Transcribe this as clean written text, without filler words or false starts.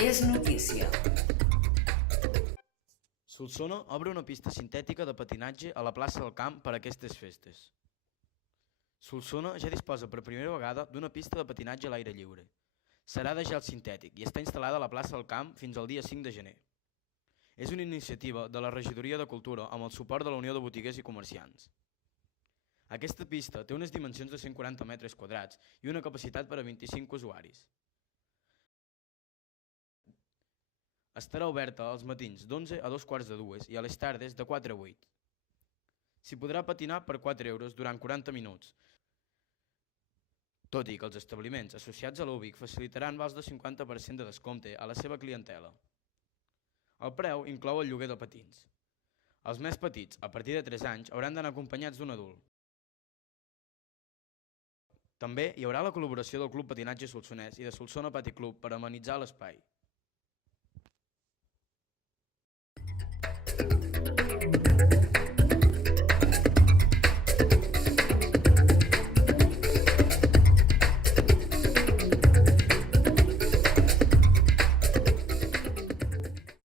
És notícia. Solsona obre una pista sintètica de patinatge a la plaça del Camp per a aquestes festes. Solsona ja disposa per primera vegada d'una pista de patinatge a l'aire lliure. Serà de gel sintètic i està instal·lada a la plaça del Camp fins al dia 5 de gener. És una iniciativa de la Regidoria de Cultura amb el suport de la Unió de Botiguers i Comerciants. Aquesta pista té unes dimensions de 140 metres quadrats i una capacitat per a 25 usuaris. Estarà oberta als matins d'11 a 2:15 i a les tardes de 4 a 8. S'hi podrà patinar per 4 euros durant 40 minuts, tot i que els establiments associats a l'UBIC facilitaran vals de 50% de descompte a la seva clientela. El preu inclou el lloguer de patins. Els més petits, a partir de 3 anys, hauran d'anar acompanyats d'un adult. També hi haurà la col·laboració del Club Patinatge Solsonès i de Solsona Pati Club per amenitzar l'espai.